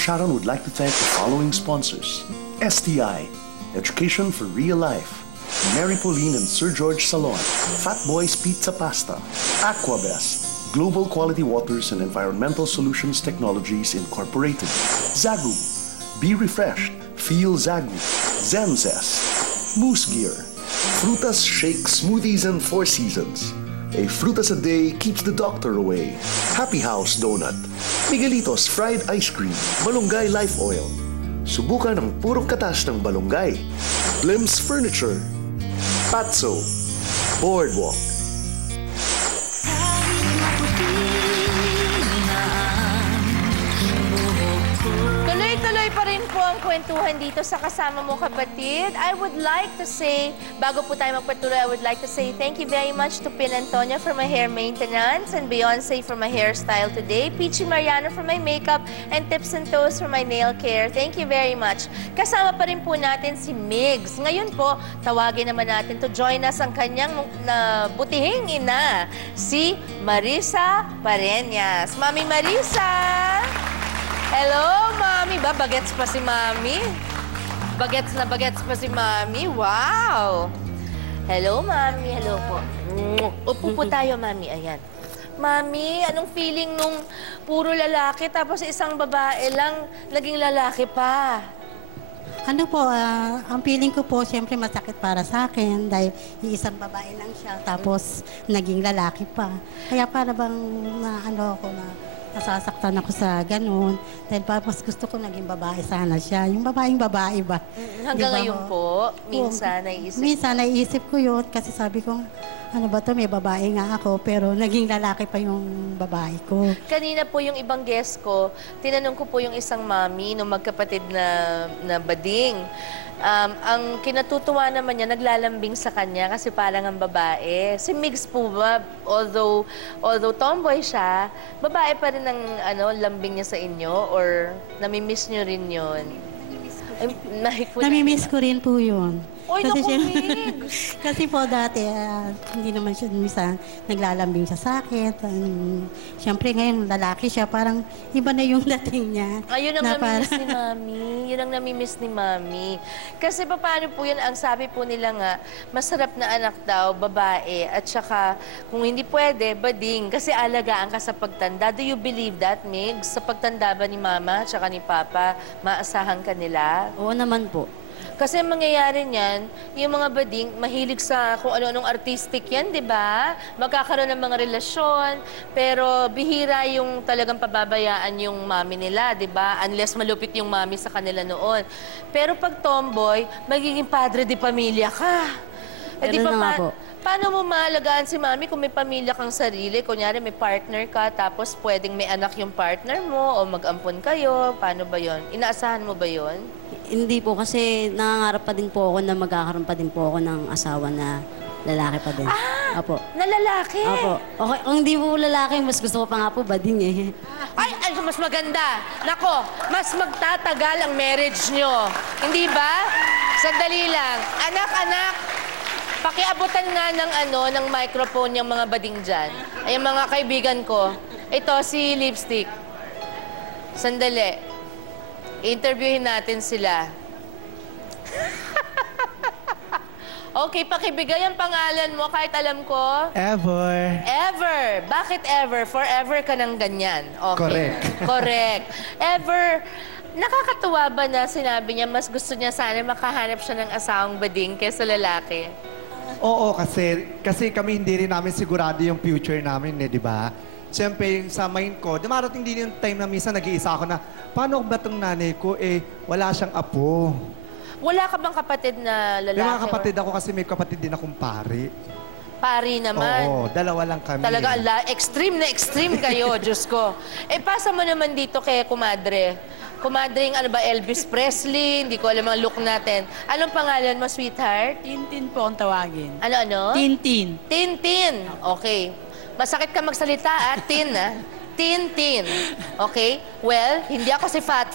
Sharon would like to thank the following sponsors: STI, Education for Real Life; Mary Pauline and Sir George Salon; Fat Boys Pizza Pasta; Aquabest; Global Quality Waters and Environmental Solutions Technologies Incorporated; Zagu; Be Refreshed, Feel Zagu; Zenzest; Moose Gear; Frutas Shake Smoothies and Four Seasons; a frutas a day keeps the doctor away; Happy House Donut; Miguelitos Fried Ice Cream; Malunggay Life Oil; subukan ang purong katas ng Balunggay; Blims Furniture; Patso; Boardwalk. Tuloy-tuloy pa rin po ang kwentuhan dito sa Kasama Mo Kapatid. I would like to say, bago po tayo magpatuloy, I would like to say thank you very much to Pin Antonia for my hair maintenance and Beyonce for my hairstyle today, Peachy Mariano for my makeup, and Tips and Toes for my nail care. Thank you very much. Kasama pa rin po natin si Migs. Ngayon po, tawagin naman natin to join us ang kanyang butihing ina, si Marisa Pareñas. Mami Marisa! Hello, Mami. Bagets pa si Mami. Bagets pa si Mami. Wow! Hello, Mami. Hello po. Upo po tayo, Mami. Ayan. Mami, anong feeling nung puro lalaki tapos isang babae lang naging lalaki pa? Ano po, ang feeling ko po, siyempre masakit para sa akin dahil isang babae lang siya tapos naging lalaki pa. Kaya para bang nasasaktan ako sa ganun. Dahil mas gusto ko naging babae sana siya. Yung babaeng-babae ba? Hanggang ngayon po, minsan naiisip minsan naiisip ko yun kasi sabi ko, ano ba to, may babae nga ako pero naging lalaki pa yung babae ko. Kanina po yung ibang guest ko, tinanong ko po yung isang mami nung magkapatid na bading. Ang kinatutuwa naman niya, naglalambing sa kanya kasi parang ang babae. Si Migs po ba, although tomboy siya, babae pa rin ang lambing niya sa inyo or namimiss niyo rin yun? Namimiss ko rin po yun. Oy, naku, Migs! Kasi po dati, hindi naman siya minsan naglalambing siya sa akin. Siyempre ngayon, lalaki siya, parang iba na yung dating niya. Ayun ang namimiss ni Mami. Yun ang namimiss ni Mami. Kasi paano po yun, ang sabi po nila nga, masarap na anak daw, babae, at saka kung hindi pwede, bading. Kasi alagaan ka sa pagtanda. Do you believe that, Migs? Sa pagtanda ba ni Mama at saka ni Papa, maasahan ka nila? Oo naman po. Kasi ang mangyayari niyan, yung mga bading, mahilig sa kung ano-anong artistic yan, di ba? Magkakaroon ng mga relasyon, pero bihira yung talagang pababayaan yung mami nila, di ba? Unless malupit yung mami sa kanila noon. Pero pag tomboy, magiging padre de pamilya ka. Eh, di ba, paano mo maalagaan si mami kung may pamilya kang sarili? Kunyari, may partner ka, tapos pwedeng may anak yung partner mo, o mag-ampon kayo. Paano ba yon? Inaasahan mo ba yon? Hindi po, kasi nangangarap pa din po ako na magkakaroon pa din po ako ng asawa na lalaki pa din. Opo. Na lalaki? Opo. Okay, kung hindi po lalaki, mas gusto ko pa nga po bading eh. Ay, mas maganda. Nako, mas magtatagal ang marriage nyo. Hindi ba? Sandali lang. Anak, pakiabutan nga ng microphone yung mga bading dyan. Ay, yung mga kaibigan ko. Ito, si Lipstick. Sandali. Interviewin natin sila. Okay, pakibigay ang pangalan mo kahit alam ko. Ever. Ever. Bakit ever? Forever ka ng ganyan. Okay. Correct. Correct. Ever. Nakakatuwa ba na sinabi niya mas gusto niya sana makahanap siya ng asawang bading kaysa lalaki? Oo, kasi kami hindi rin namin sigurado yung future namin, di ba? Siyempre, sa mind ko, dumarating din yung time na minsan nag-iisa ako na, paano ba itong nanay ko, wala siyang apo. Wala ka bang kapatid na lalaki? May mga kapatid ako kasi may kapatid din akong pari. Pari naman. Oo, dalawa lang kami. Talaga, extreme na extreme kayo, Diyos ko. Pasa mo naman dito kay kumadre. Kumadring, Elvis Presley, hindi ko alam ang look natin. Anong pangalan mo, sweetheart? Tintin po ang tawagin. Ano? Tintin. Tintin. Okay. Masakit ka magsalita, Tin. Tintin. Okay? Well, hindi ako si Fat.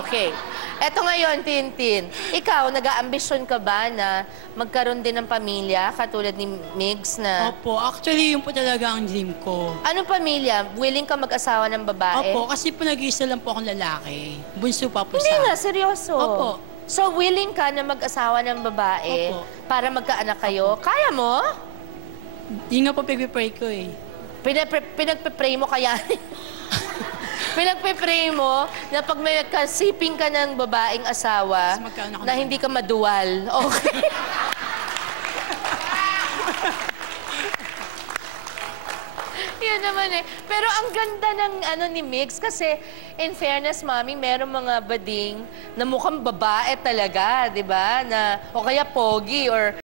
Okay. Eto ngayon, Tintin. Ikaw, nag-aambisyon ka ba na magkaroon din ng pamilya katulad ni Migs na... Opo, actually yun po talaga ang dream ko. Anong pamilya? Willing ka mag-asawa ng babae? Opo, kasi po nag-iisa lang po akong lalaki. Bunso pa po Hindi sa... nga, seryoso. Opo. So, willing ka na mag-asawa ng babae Opo. para magkaanak kayo? Kaya mo? Yun nga po pag-pray ko eh. Pinagpe-pray mo kaya? Pinagpe-pray mo na pag may kasiping ka ng babaeng asawa, Mas magkaanak na na hindi ka maduwal. Okay. Yun naman eh. Pero ang ganda ng ni Migs kasi in fairness, Mami, meron mga bading na mukhang babae talaga, di ba? Na, o kaya pogi or